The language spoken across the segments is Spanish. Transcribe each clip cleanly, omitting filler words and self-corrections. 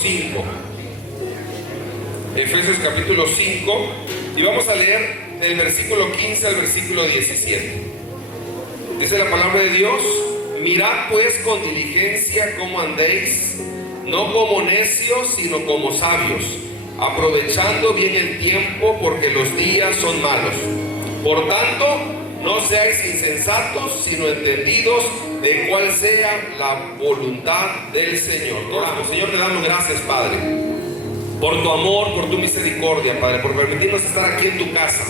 5. Efesios capítulo 5, y vamos a leer del versículo 15 al versículo 17. Dice la palabra de Dios: mirad pues con diligencia cómo andéis, no como necios, sino como sabios, aprovechando bien el tiempo, porque los días son malos. Por tanto, no seáis insensatos, sino entendidos de cuál sea la voluntad del Señor. Oramos. Señor, te damos gracias, Padre, por tu amor, por tu misericordia, Padre, por permitirnos estar aquí en tu casa,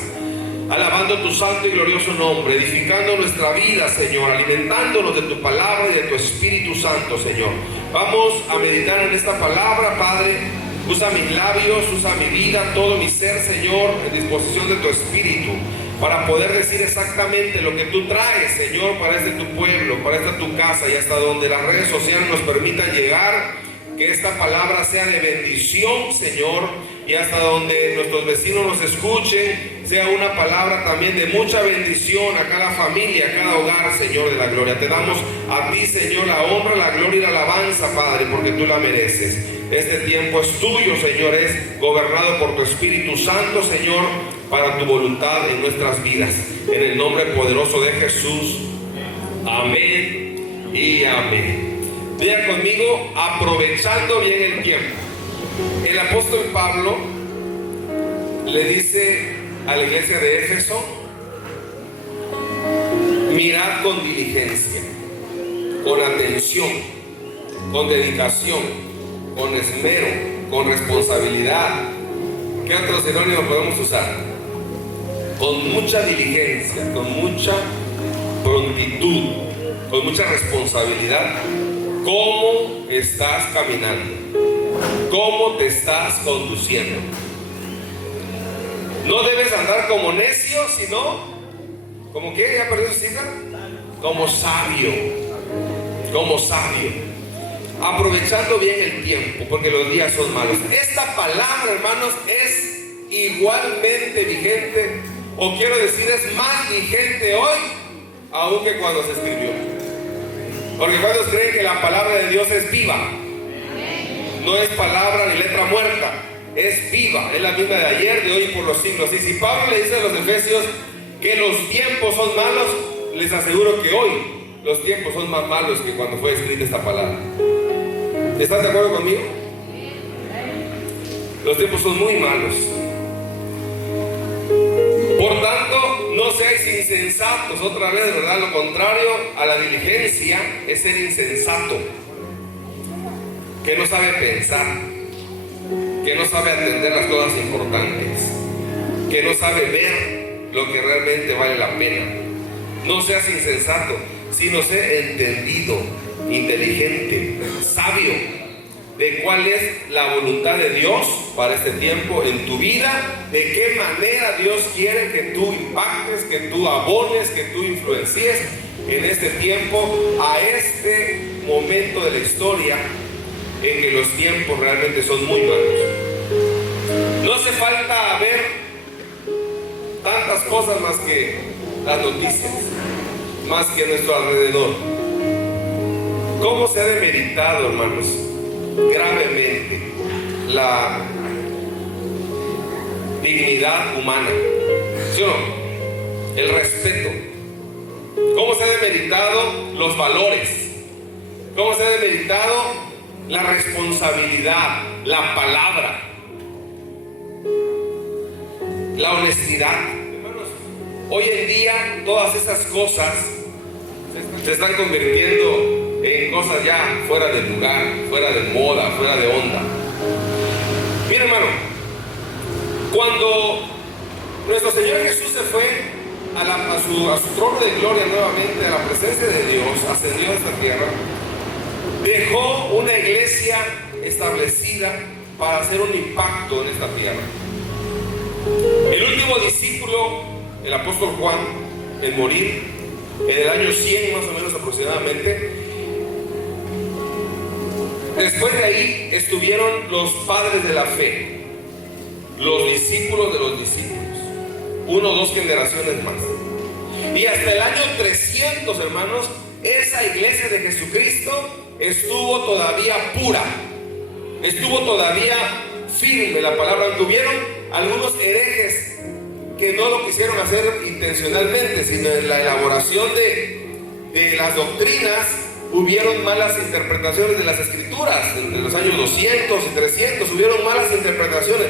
alabando tu santo y glorioso nombre, edificando nuestra vida, Señor, alimentándonos de tu palabra y de tu Espíritu Santo, Señor. Vamos a meditar en esta palabra, Padre. Usa mis labios, usa mi vida, todo mi ser, Señor, en disposición de tu Espíritu, para poder decir exactamente lo que tú traes, Señor, para este tu pueblo, para esta tu casa, y hasta donde las redes sociales nos permitan llegar, que esta palabra sea de bendición, Señor, y hasta donde nuestros vecinos nos escuchen, sea una palabra también de mucha bendición a cada familia, a cada hogar, Señor de la gloria. Te damos a ti, Señor, la honra, la gloria y la alabanza, Padre, porque tú la mereces. Este tiempo es tuyo, Señor, es gobernado por tu Espíritu Santo, Señor, para tu voluntad en nuestras vidas. En el nombre poderoso de Jesús. Amén y amén. Diga conmigo: aprovechando bien el tiempo. El apóstol Pablo le dice a la iglesia de Éfeso: mirad con diligencia, con atención, con dedicación, con esmero, con responsabilidad. ¿Qué otro sinónimo podemos usar? Con mucha diligencia, con mucha prontitud, con mucha responsabilidad. ¿Cómo estás caminando? ¿Cómo te estás conduciendo? No debes andar como necio, sino ¿como qué? ¿Ya perdió su cita? Como sabio. Como sabio. Aprovechando bien el tiempo, porque los días son malos. Esta palabra, hermanos, es igualmente vigente, o quiero decir, es más vigente hoy, aún que cuando se escribió. Porque ¿cuántos creen que la palabra de Dios es viva? No es palabra ni letra muerta, es viva, es la misma de ayer, de hoy y por los siglos. Y si Pablo le dice a los efesios que los tiempos son malos, les aseguro que hoy los tiempos son más malos que cuando fue escrita esta palabra. ¿Estás de acuerdo conmigo? Los tiempos son muy malos. Por tanto, no seáis insensatos. Otra vez, ¿verdad? Lo contrario a la diligencia es ser insensato, que no sabe pensar, que no sabe atender las cosas importantes, que no sabe ver lo que realmente vale la pena. No seas insensato, sino sé entendido, inteligente, sabio, de cuál es la voluntad de Dios para este tiempo en tu vida, de qué manera Dios quiere que tú impactes, que tú abones, que tú influencies en este tiempo, a este momento de la historia en que los tiempos realmente son muy malos. No hace falta ver tantas cosas más que las noticias, más que nuestro alrededor. ¿Cómo se ha demeritado, hermanos, gravemente la dignidad humana? ¿Sí o no? El respeto. ¿Cómo se ha demeritado los valores? ¿Cómo se ha demeritado la responsabilidad, la palabra, la honestidad? Hermanos, hoy en día todas esas cosas se están convirtiendo en cosas ya fuera de lugar, fuera de moda, fuera de onda. Mira, hermano, cuando nuestro Señor Jesús se fue a su trono de gloria nuevamente, a la presencia de Dios, ascendió a esta tierra, dejó una iglesia establecida para hacer un impacto en esta tierra. El último discípulo, el apóstol Juan, en morir en el año 100 más o menos aproximadamente. Después de ahí estuvieron los padres de la fe, los discípulos de los discípulos, 1 o 2 generaciones más. Y hasta el año 300, hermanos, esa iglesia de Jesucristo estuvo todavía pura. estuvo todavía firme la palabra, aunque hubieron algunos herejes que no lo quisieron hacer intencionalmente, sino en la elaboración de las doctrinas hubieron malas interpretaciones de las escrituras. En los años 200 y 300 hubieron malas interpretaciones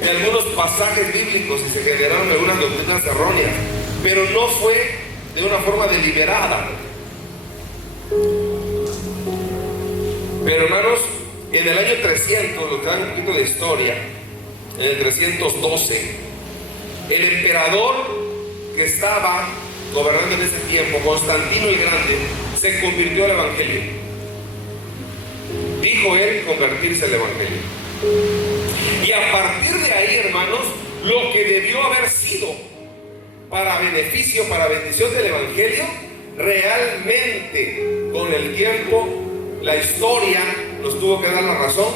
de algunos pasajes bíblicos y se generaron algunas doctrinas erróneas, pero no fue de una forma deliberada. Pero hermanos, en el año 300, lo que da un poquito de historia, en el 312, el emperador que estaba gobernando en ese tiempo, Constantino el Grande, se convirtió al evangelio. Dijo él convertirse al evangelio. Y a partir de ahí, hermanos, lo que debió haber sido para beneficio, para bendición del evangelio, realmente con el tiempo la historia nos tuvo que dar la razón,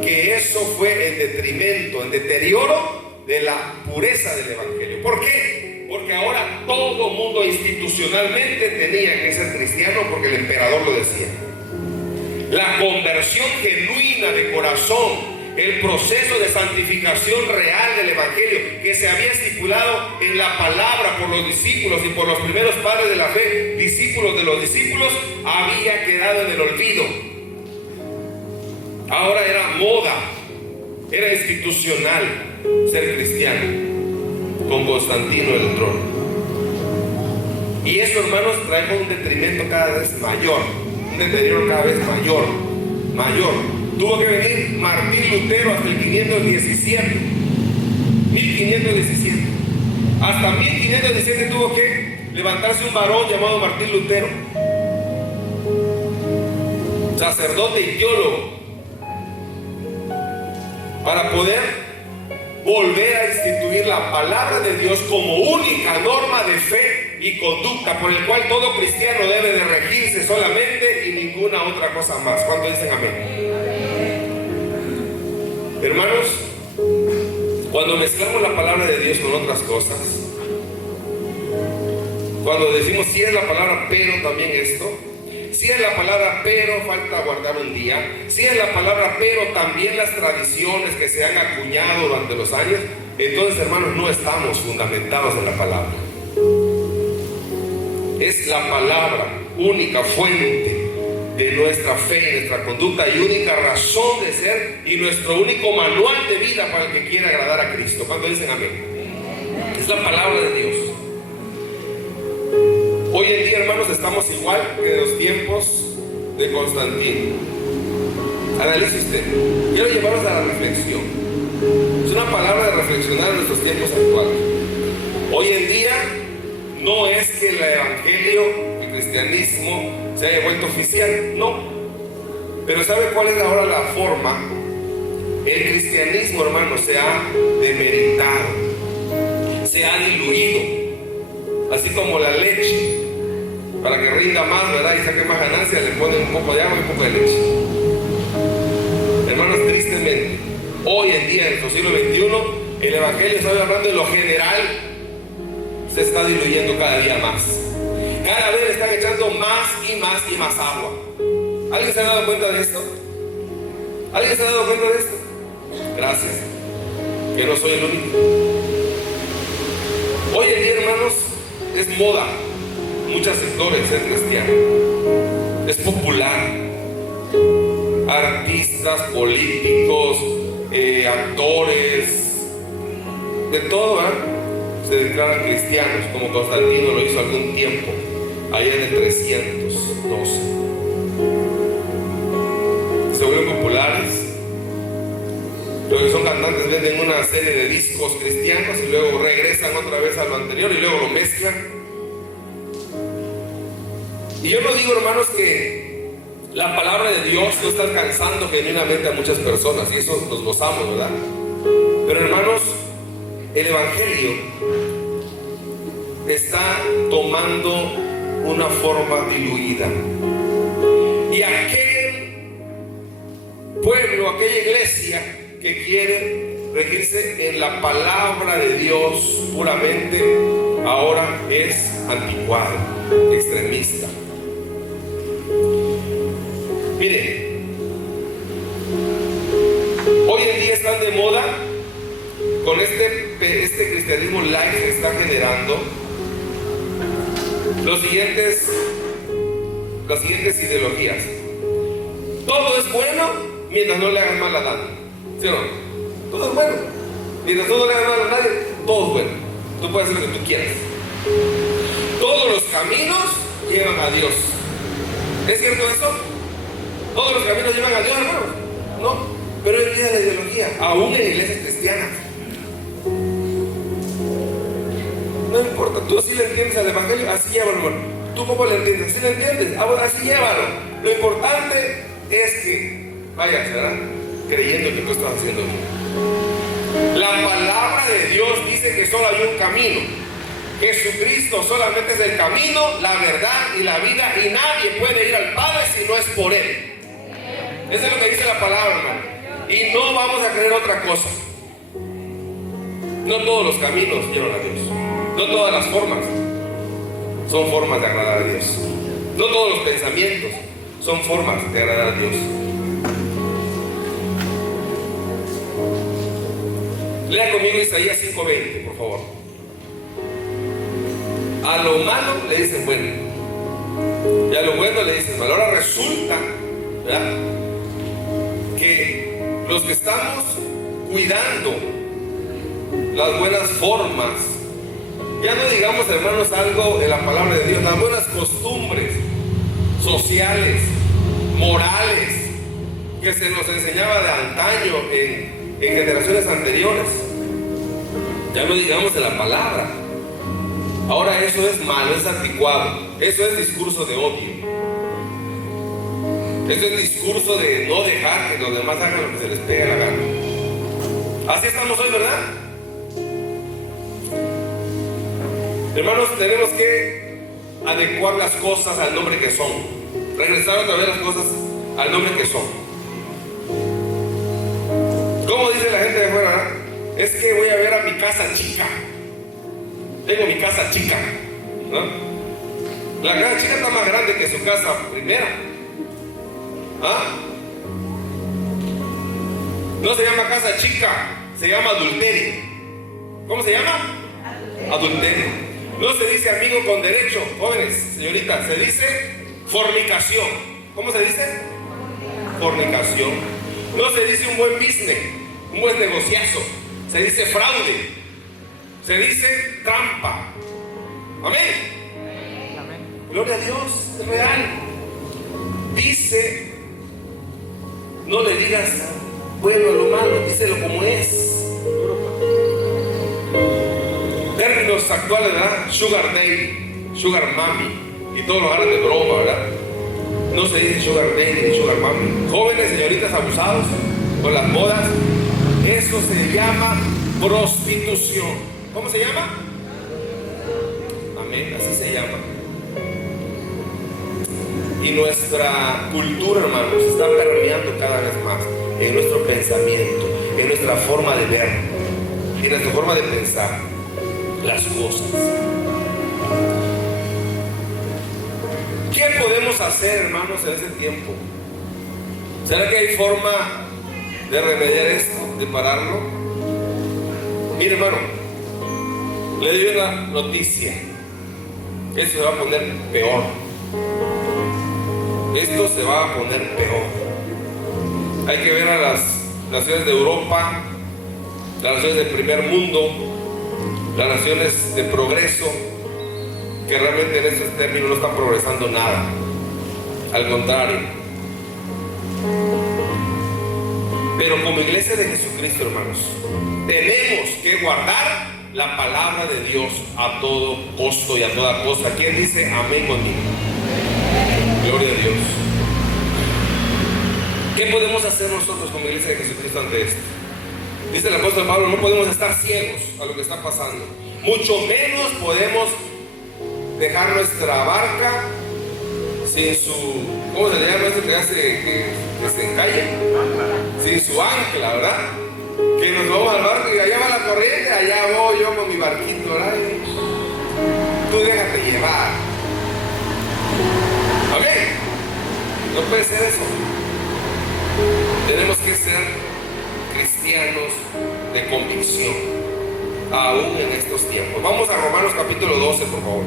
que eso fue en detrimento, en deterioro de la pureza del evangelio. ¿Por qué? Porque ahora todo mundo institucionalmente tenía que ser cristiano porque el emperador lo decía. La conversión genuina de corazón, el proceso de santificación real del evangelio que se había estipulado en la palabra por los discípulos y por los primeros padres de la fe, discípulos de los discípulos, había quedado en el olvido. Ahora era moda, era institucional ser cristiano con Constantino en el trono. Y eso, hermanos, trae un detrimento cada vez mayor, un deterioro cada vez mayor. Tuvo que venir Martín Lutero hasta el 1517. 1517. Hasta 1517 tuvo que levantarse un varón llamado Martín Lutero, sacerdote y teólogo, para poder volver a instituir la palabra de Dios como única norma de fe y conducta por el cual todo cristiano debe de regirse solamente y ninguna otra cosa más. ¿Cuánto dicen amén? Hermanos, cuando mezclamos la palabra de Dios con otras cosas, cuando decimos si es la palabra pero también esto, si es la palabra pero falta guardar un día, si es la palabra pero también las tradiciones que se han acuñado durante los años, entonces, hermanos, no estamos fundamentados en la palabra. Es la palabra única fuente de nuestra fe, nuestra conducta y única razón de ser y nuestro único manual de vida para el que quiera agradar a Cristo. ¿Cuánto dicen amén? Es la palabra de Dios. Hoy en día, hermanos, estamos igual que en los tiempos de Constantino. Analice usted. Quiero llevarlos a la reflexión. Es una palabra de reflexionar en nuestros tiempos actuales. Hoy en día no es que el evangelio, el cristianismo se haya vuelto oficial, no. Pero ¿sabe cuál es ahora la forma? El cristianismo, hermano, se ha demeritado, se ha diluido, así como la leche, para que rinda más, ¿verdad? Y saque más ganancias, le ponen un poco de agua y un poco de leche. Hermanos, tristemente, hoy en día, en nuestro siglo XXI, el evangelio, estoy hablando de lo general, se está diluyendo cada día más. Cada vez le están echando más y más y más agua. ¿Alguien se ha dado cuenta de esto? ¿Alguien se ha dado cuenta de esto? Gracias, que no soy el único. Hoy en día, hermanos, es moda, muchos sectores ser cristiano. Es popular. Artistas, políticos, actores, de todo, ¿verdad? Se declaran cristianos, como Constantino lo hizo algún tiempo, allá en el 312. Se vuelven populares. Los que son cantantes venden una serie de discos cristianos y luego regresan otra vez a lo anterior y luego lo mezclan. Y yo no digo, hermanos, que la palabra de Dios no está alcanzando genuinamente a muchas personas, y eso nos gozamos, ¿verdad? Pero, hermanos, el evangelio está tomando una forma diluida. Y aquel pueblo, aquella iglesia que quiere regirse en la palabra de Dios puramente, ahora es anticuado, extremista. Mire, están de moda con este cristianismo light que está generando las siguientes ideologías. Todo es bueno mientras no le hagan mal a nadie. ¿Sí o no? Todo es bueno. Mientras tú no le hagas mal a nadie, todo es bueno. Tú puedes hacer lo que tú quieras. Todos los caminos llevan a Dios. ¿Es cierto eso? Todos los caminos llevan a Dios, hermanos. No, pero hoy en día la ideología, aún en iglesias cristianas. No importa, tú sí le entiendes al evangelio, así llévalo, hermano. ¿Tú cómo le entiendes? ¿Sí le entiendes? Ah, bueno, así llévalo. Lo importante es que vayas, ¿verdad? Creyendo que tú estás haciendo bien. La palabra de Dios dice que solo hay un camino. Jesucristo solamente es el camino, la verdad y la vida, y nadie puede ir al Padre si no es por Él. Eso es lo que dice la palabra, hermano. Y no vamos a creer otra cosa. No todos los caminos llevan a Dios. No todas las formas son formas de agradar a Dios. No todos los pensamientos son formas de agradar a Dios. Lea conmigo Isaías 5:20, por favor. A lo malo le dicen bueno, y a lo bueno le dicen malo. Ahora resulta, ¿verdad?, que los que estamos cuidando las buenas formas, ya no digamos, hermanos, algo de la palabra de Dios, las buenas costumbres sociales, morales, que se nos enseñaba de antaño en generaciones anteriores, ya no digamos de la palabra. Ahora eso es malo, es anticuado, eso es discurso de odio, eso es discurso de no dejar que los demás hagan lo que se les pegue la gana. Así estamos hoy, ¿verdad? Hermanos, tenemos que adecuar las cosas al nombre que son, regresar otra vez las cosas al nombre que son. ¿Cómo dice la gente de afuera, verdad? Es que voy a ver a mi casa chica. Tengo mi casa chica, ¿no? La casa chica está más grande que su casa primera. ¿Ah? No se llama casa chica, se llama adulterio. ¿Cómo se llama? Adulterio. No se dice amigo con derecho, jóvenes, señoritas, se dice fornicación. ¿Cómo se dice? Fornicación. No se dice un buen business, un buen negociazo, se dice fraude. Se dice trampa. Amén. Amén. Gloria a Dios, es real. Dice, no le digas bueno a lo malo, díselo como es. Términos actuales, ¿verdad? Sugar daddy, sugar mommy, y todos lo hablan de broma, ¿verdad? No se dice sugar daddy ni sugar mommy. Jóvenes, señoritas abusados con las bodas, eso se llama prostitución. ¿Cómo se llama? Amén, así se llama. Y nuestra cultura, hermanos, está permeando cada vez más en nuestro pensamiento, en nuestra forma de ver, en nuestra forma de pensar las cosas. ¿Qué podemos hacer, hermanos, en ese tiempo? ¿Será que hay forma de remediar esto, de pararlo? Mire, hermano, le doy una noticia. Esto se va a poner peor. Esto se va a poner peor. Hay que ver a las naciones de Europa, las naciones del primer mundo, las naciones de progreso, que realmente en estos términos no están progresando nada. Al contrario. Pero como iglesia de Jesucristo, hermanos, tenemos que guardar la palabra de Dios a todo costo y a toda costa. ¿Quién dice amén conmigo? Gloria a Dios. ¿Qué podemos hacer nosotros como iglesia de Jesucristo ante esto? Dice el apóstol Pablo, no podemos estar ciegos a lo que está pasando. Mucho menos podemos dejar nuestra barca sin su, ¿cómo se le llama eso que hace que se encalle? Sin su ancla, ¿verdad? Que nos vamos al barco y allá va la corriente, allá voy yo con mi barquito, ¿verdad? Tú déjate llevar. Amén. No puede ser eso. Tenemos que ser cristianos cristianos de convicción, aún en estos tiempos. Vamos a Romanos capítulo 12, por favor.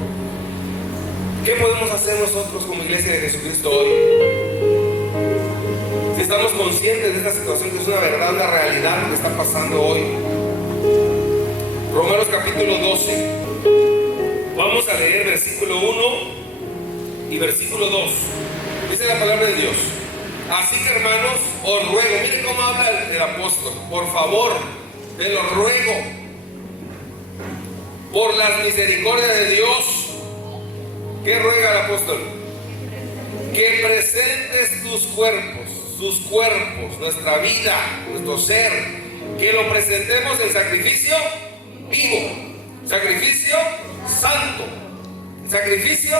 ¿Qué podemos hacer nosotros como iglesia de Jesucristo hoy? Si estamos conscientes de esta situación, que es una verdad, una realidad lo que está pasando hoy. Romanos capítulo 12. Vamos a leer versículo 1 y versículo 2. Dice la palabra de Dios: así que, hermanos, os ruego. Miren cómo habla el apóstol. Por favor, te lo ruego, por las misericordias de Dios. ¿Qué ruega el apóstol? Que presentes sus cuerpos, nuestra vida, nuestro ser, que lo presentemos en sacrificio vivo, sacrificio santo, sacrificio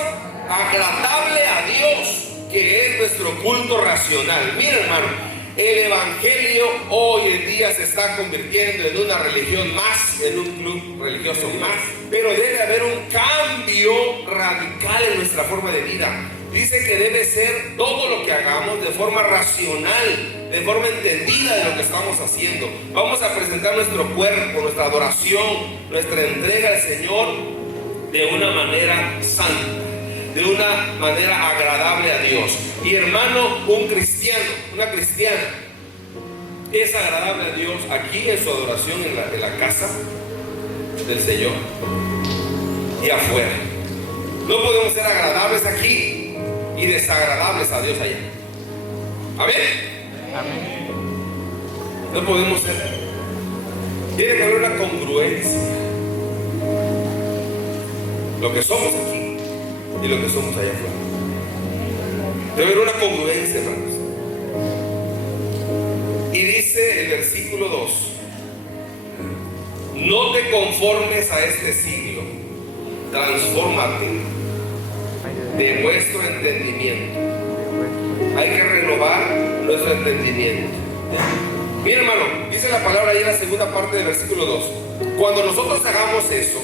agradable a Dios, que es nuestro culto racional. Mira, hermano, el evangelio hoy en día se está convirtiendo en una religión más, en un club religioso más, pero debe haber un cambio radical en nuestra forma de vida. Dice que debe ser todo lo que hagamos de forma racional, de forma entendida de lo que estamos haciendo. Vamos a presentar nuestro cuerpo, nuestra adoración, nuestra entrega al Señor de una manera santa, de una manera agradable a Dios. Y hermano, un cristiano, una cristiana, es agradable a Dios aquí en su adoración en la casa del Señor y afuera. No podemos ser agradables aquí y desagradables a Dios allá. Amén. Amén. No podemos ser. Tiene que haber una congruencia. Lo que somos aquí y lo que somos allá afuera. Debe haber una congruencia, hermanos. Y dice el versículo 2: no te conformes a este siglo, transfórmate de vuestro entendimiento. Hay que renovar nuestro entendimiento. Mira, hermano, dice la palabra ahí en la segunda parte del versículo 2: cuando nosotros hagamos eso,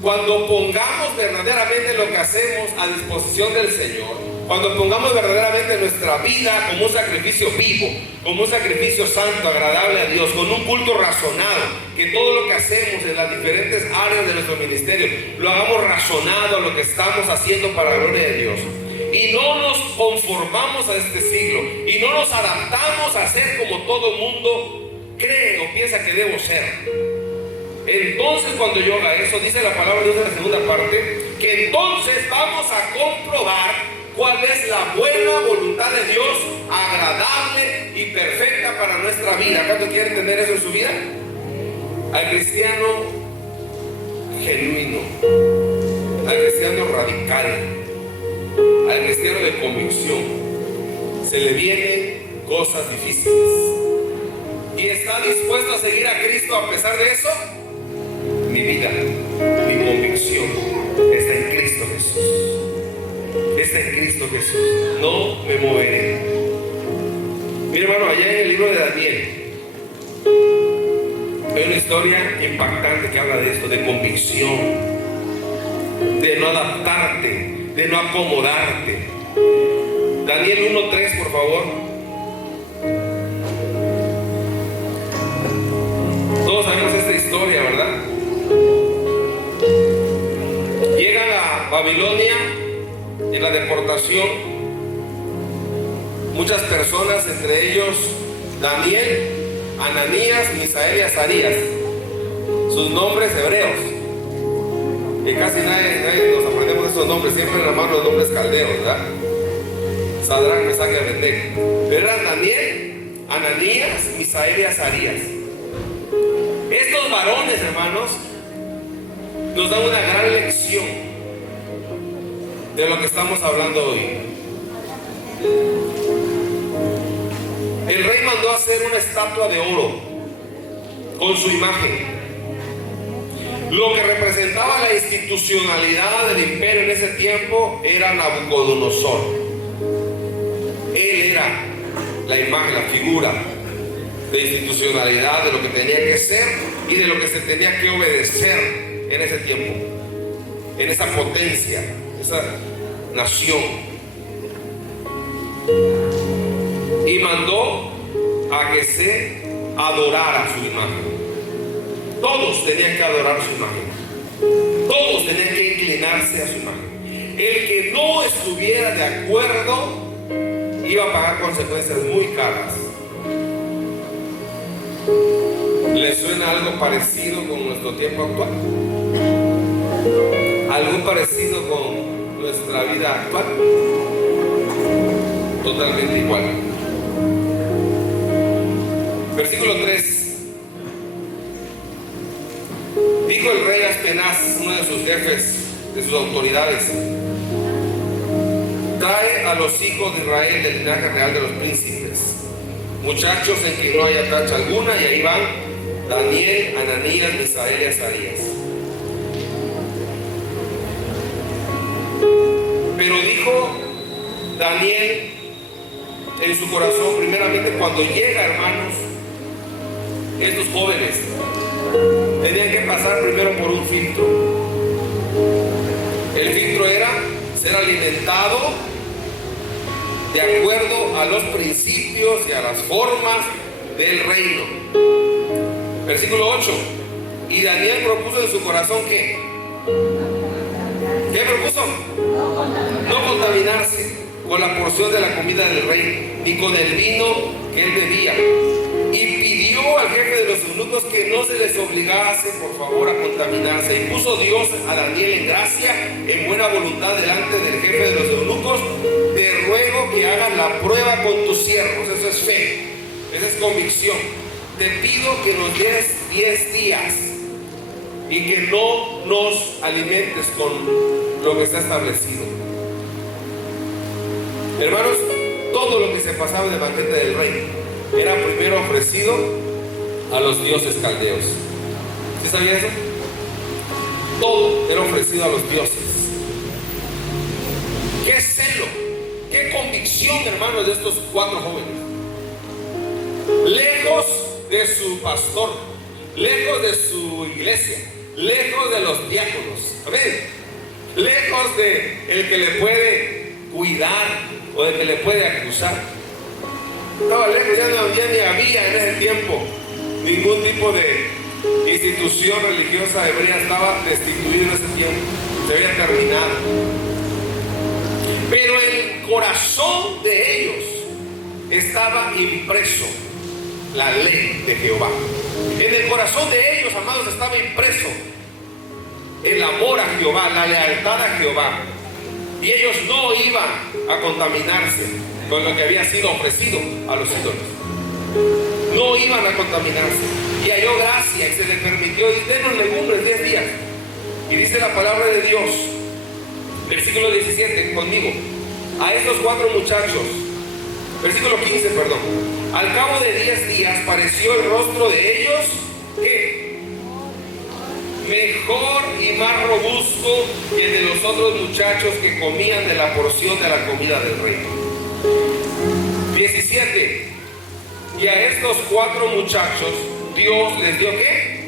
cuando pongamos verdaderamente lo que hacemos a disposición del Señor, cuando pongamos verdaderamente nuestra vida como un sacrificio vivo, como un sacrificio santo, agradable a Dios, con un culto razonado, que todo lo que hacemos en las diferentes áreas de nuestro ministerio lo hagamos razonado a lo que estamos haciendo para la gloria de Dios, y no nos conformamos a este siglo, y no nos adaptamos a ser como todo el mundo cree o piensa que debo ser. Entonces, cuando yo haga eso, dice la palabra de Dios en la segunda parte, que entonces vamos a comprobar cuál es la buena voluntad de Dios, agradable y perfecta para nuestra vida. ¿Cuánto quieren tener eso en su vida? Al cristiano genuino, al cristiano radical, al cristiano de convicción, se le vienen cosas difíciles. ¿Y está dispuesto a seguir a Cristo a pesar de eso? Mi vida, mi convicción está en Cristo Jesús. Está en Cristo Jesús. No me moveré. Mi hermano, allá en el libro de Daniel hay una historia impactante que habla de esto, de convicción, de no adaptarte, de no acomodarte. Daniel 1:3, por favor. Todos sabemos esta historia, ¿verdad? Llegan a Babilonia en la deportación muchas personas, entre ellos Daniel, Ananías, Misael y Azarías, sus nombres hebreos, que casi nadie nos aprendemos esos nombres, siempre nomás los nombres caldeos, ¿verdad? Sadrach, Mesach y Abednego. Pero eran Daniel, Ananías, Misael y Azarías. Estos varones, hermanos, nos dan una gran lección de lo que estamos hablando hoy. El rey mandó hacer una estatua de oro con su imagen, lo que representaba la institucionalidad del imperio en ese tiempo. Era Nabucodonosor. Él era la imagen, la figura de institucionalidad, de lo que tenía que ser y de lo que se tenía que obedecer en ese tiempo, en esa potencia, esa nación. Y mandó a que se adorar a su imagen. Todos tenían que adorar su imagen. Todos tenían que inclinarse a su imagen. El que no estuviera de acuerdo iba a pagar consecuencias muy caras. ¿Le suena algo parecido con nuestro tiempo actual? ¿Algo parecido con nuestra vida actual? Totalmente igual. Versículo 3. Dijo el rey Aspenaz, uno de sus jefes, de sus autoridades: trae a los hijos de Israel del linaje real de los príncipes, muchachos en que no haya tacha alguna. Y ahí van Daniel, Ananías, Misael y Azarías. Pero dijo Daniel en su corazón, primeramente, cuando llega, hermanos, estos jóvenes tenían que pasar primero por un filtro. El filtro era ser alimentado de acuerdo a los principios y a las formas del reino. Versículo 8. Y Daniel propuso en su corazón ¿qué propuso? No contaminarse con la porción de la comida del rey, ni con el vino que él bebía. Y pidió al jefe de los eunucos que no se les obligase, por favor, a contaminarse. Y puso Dios a Daniel en gracia, en buena voluntad delante del jefe de los eunucos: te ruego que hagas la prueba con tus siervos. Eso es fe, esa es convicción. Te pido que nos des 10 días y que no nos alimentes con lo que está establecido. Hermanos, todo lo que se pasaba en el banquete del rey era primero ofrecido a los dioses caldeos. ¿Sí sabía eso? Todo era ofrecido a los dioses. ¡Qué celo! ¡Qué convicción, hermanos, de estos 4 jóvenes! Lejos de su pastor, lejos de su iglesia, lejos de los diáconos, amén, lejos de el que le puede cuidar o el que le puede acusar. Estaba lejos, ya ni había en ese tiempo ningún tipo de institución religiosa hebrea, estaba destituido en ese tiempo, se había terminado. Pero en el corazón de ellos estaba impreso la ley de Jehová. En el corazón de ellos, amados, estaba impreso el amor a Jehová, la lealtad a Jehová. Y ellos no iban a contaminarse con lo que había sido ofrecido a los ídolos. No iban a contaminarse. Y halló gracia y se les permitió: denos legumbres 10 días. Y dice la palabra de Dios, versículo 17, conmigo: a estos 4 muchachos, versículo 15, perdón, al cabo de 10 días pareció el rostro de ellos ¿qué? Mejor y más robusto que el de los otros muchachos que comían de la porción de la comida del rey. 17. Y a estos 4 muchachos Dios les dio ¿qué?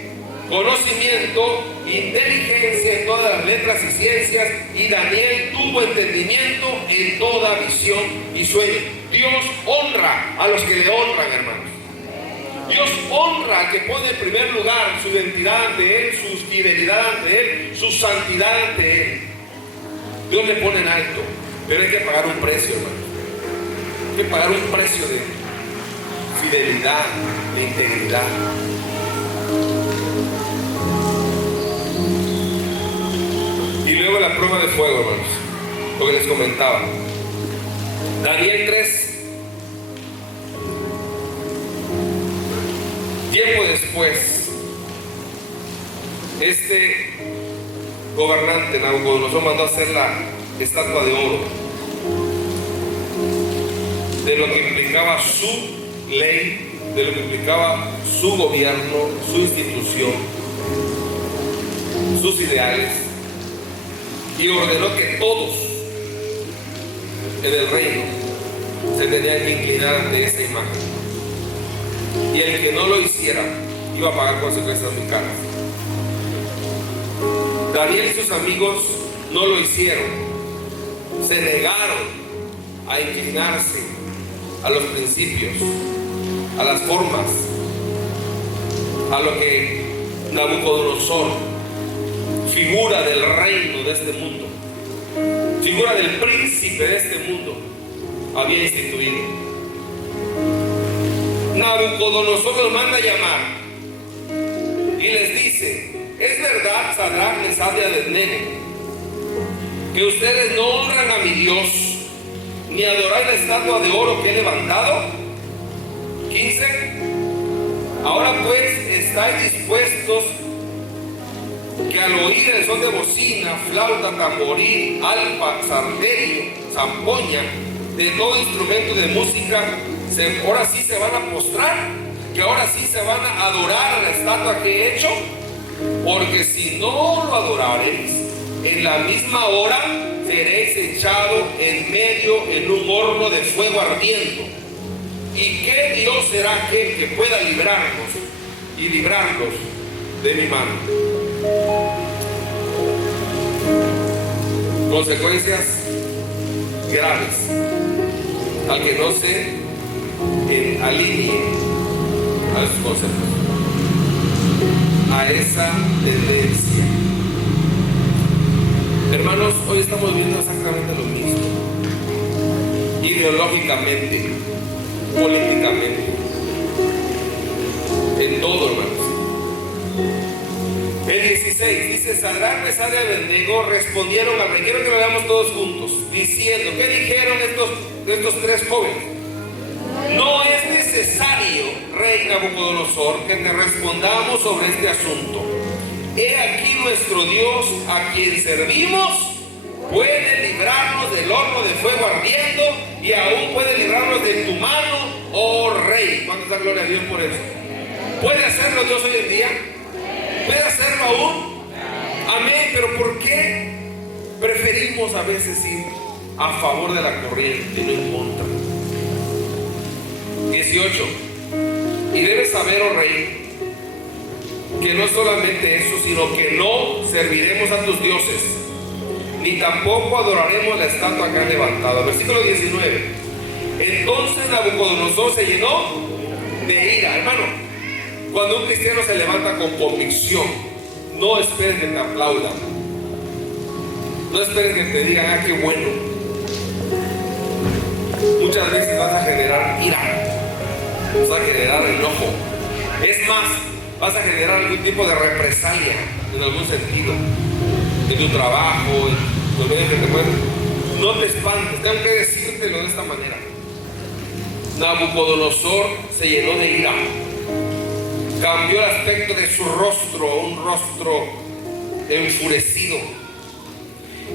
Conocimiento, inteligencia en todas las letras y ciencias, y Daniel tuvo entendimiento en toda visión y sueño. Dios honra a los que le honran, hermanos. Dios honra al que pone en primer lugar su identidad ante Él, su fidelidad ante Él, su santidad ante Él. Dios le pone en alto, pero hay que pagar un precio, hermano. Hay que pagar un precio de fidelidad, de integridad. Y luego la prueba de fuego, hermanos, lo que les comentaba. Daniel 3. Tiempo después, este gobernante Nabucodonosor mandó a hacer la estatua de oro, de lo que implicaba su ley, de lo que implicaba su gobierno, su institución, sus ideales, y ordenó que todos en el reino se tenían que inclinar ante esa imagen. Y el que no lo hiciera iba a pagar consecuencias muy caras. Daniel y sus amigos no lo hicieron. Se negaron a inclinarse a los principios, a las formas a lo que Nabucodonosor, figura del reino de este mundo, figura del príncipe de este mundo, había instituido. Nabucodonosor los manda a llamar y les dice: es verdad, Sadrach, Mesach y Abednego, que ustedes no honran a mi Dios, ni adoran la estatua de oro que he levantado. 15. Ahora pues, estáis dispuestos que al oír el son de bocina, flauta, tamboril, alpa, salterio, zampoña, de todo instrumento de música, ahora sí se van a postrar, que ahora sí se van a adorar a la estatua que he hecho. Porque si no lo adorareis, en la misma hora seréis echados en medio en un horno de fuego ardiendo. ¿Y qué Dios será aquel que pueda librarnos y librarlos de mi mano? Consecuencias graves al que no se alinee a sus conceptos, a esa tendencia. Hermanos, hoy estamos viendo exactamente lo mismo, ideológicamente, políticamente, en todo, hermanos. El 16 dice: Sadrach, Mesach y Abednego respondieron al rey. Quiero que lo veamos todos juntos, diciendo: ¿qué dijeron estos tres jóvenes? No es necesario, rey Nabucodonosor, que te respondamos sobre este asunto. He aquí nuestro Dios, a quien servimos, puede librarnos del horno de fuego ardiendo, y aún puede librarnos de tu mano, oh rey. ¿Cuánto da gloria a Dios por eso? ¿Puede hacerlo Dios hoy en día? ¿Puede hacerlo aún? Amén. Pero ¿por qué preferimos a veces ir a favor de la corriente y no en contra? 18. Y debes saber, oh rey, que no solamente eso, sino que no serviremos a tus dioses, ni tampoco adoraremos la estatua que han levantado. Versículo 19. Entonces Nabucodonosor se llenó de ira. Hermano, cuando un cristiano se levanta con convicción, no esperes que te aplaudan, no esperes que te digan: ah, qué bueno. Muchas veces vas a generar ira, vas a generar enojo, es más, vas a generar algún tipo de represalia en algún sentido, en tu trabajo, en los medios que te pueden. No te espantes, tengo que decírtelo de esta manera. Nabucodonosor se llenó de ira, cambió el aspecto de su rostro a un rostro enfurecido,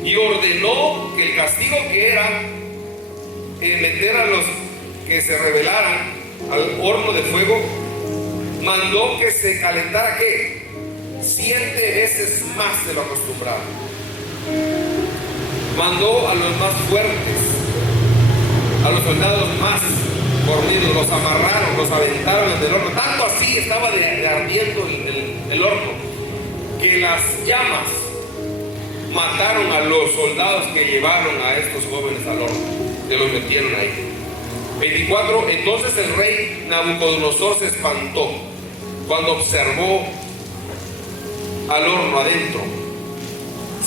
y ordenó que el castigo que era meter a los que se rebelaran al horno de fuego, mandó que se calentara, ¿qué? 7 veces más de lo acostumbrado. Mandó a los más fuertes, a los soldados más corridos, los amarraron, los aventaron en el horno. Tanto así estaba de ardiendo el horno, que las llamas mataron a los soldados que llevaron a estos jóvenes al horno, que los metieron ahí. 24. Entonces el rey Nabucodonosor se espantó cuando observó al horno adentro.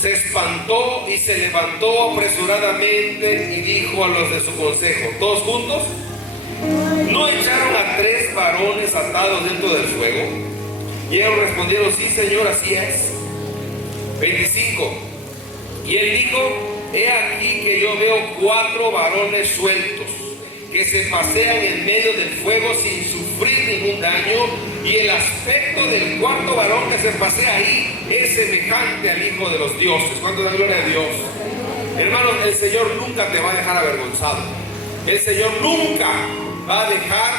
Se espantó y se levantó apresuradamente y dijo a los de su consejo, todos juntos: ¿no echaron a 3 varones atados dentro del fuego? Y ellos respondieron: sí, señor, así es. 25. Y él dijo: he aquí que yo veo 4 varones sueltos, que se pasean en medio del fuego sin sufrir ningún daño, y el aspecto del cuarto varón que se pasea ahí es semejante al Hijo de los dioses. ¿Cuánto da gloria a Dios? Hermanos, el Señor nunca te va a dejar avergonzado. El Señor nunca va a dejar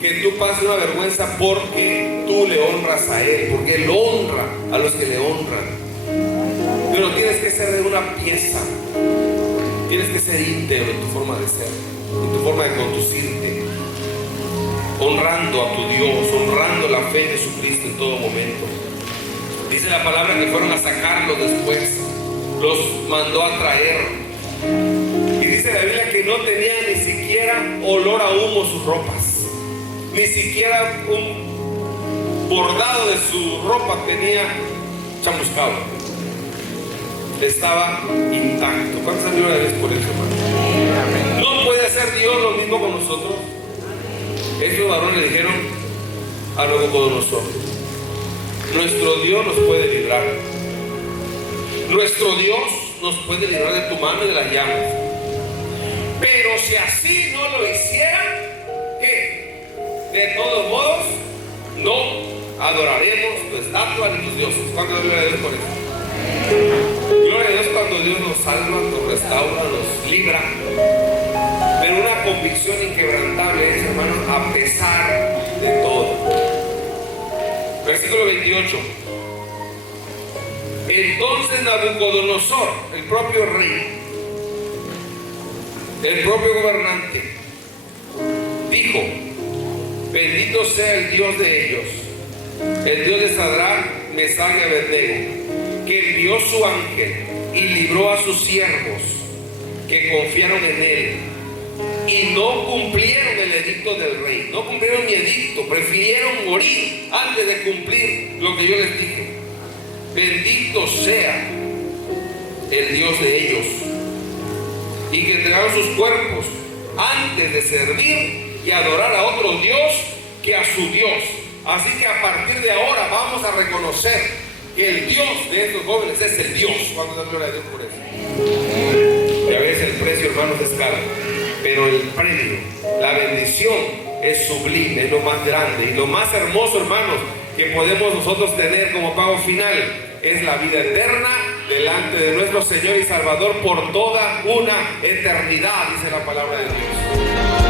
que tú pases una vergüenza, porque tú le honras a Él, porque Él honra a los que le honran. Pero tienes que ser de una pieza, tienes que ser íntegro en tu forma de ser, en tu forma de conducirte, honrando a tu Dios, honrando la fe de Jesucristo en todo momento. Dice la palabra que fueron a sacarlos después, los mandó a traer, y dice la Biblia que no tenían ni siquiera olor a humo sus ropas, ni siquiera bordado de su ropa tenía chamuscado, estaba intacto. ¿Cuántas gloria a Dios por eso, hermano? ¿No puede hacer Dios lo mismo con nosotros? Estos varones le dijeron a Nabucodonosor: nuestro Dios nos puede librar, nuestro Dios nos puede librar de tu mano y de las llamas, pero si así no lo hicieran, ¿qué? De todos modos no adoraremos tu estatua ni tus dioses. ¿Cuánto gloria a Dios por eso? Gloria a Dios cuando Dios nos salva, nos restaura, nos libra, pero una convicción inquebrantable es, hermanos, a pesar de todo. Versículo 28. Entonces Nabucodonosor, el propio rey, el propio gobernante, dijo: bendito sea el Dios de ellos, el Dios de Sadrach, Mesach y Abednego, que envió su ángel y libró a sus siervos que confiaron en él y no cumplieron el edicto del rey. No cumplieron mi edicto, prefirieron morir antes de cumplir lo que yo les dije. Bendito sea el Dios de ellos, y que entregaron sus cuerpos antes de servir y adorar a otro Dios que a su Dios. Así que a partir de ahora vamos a reconocer que el Dios de estos jóvenes es el Dios. Vamos a dar gloria a Dios por eso. Y a veces el precio, hermanos, es caro, pero el premio, la bendición es sublime, es lo más grande y lo más hermoso, hermanos, que podemos nosotros tener como pago final. Es la vida eterna delante de nuestro Señor y Salvador por toda una eternidad, dice la palabra de Dios.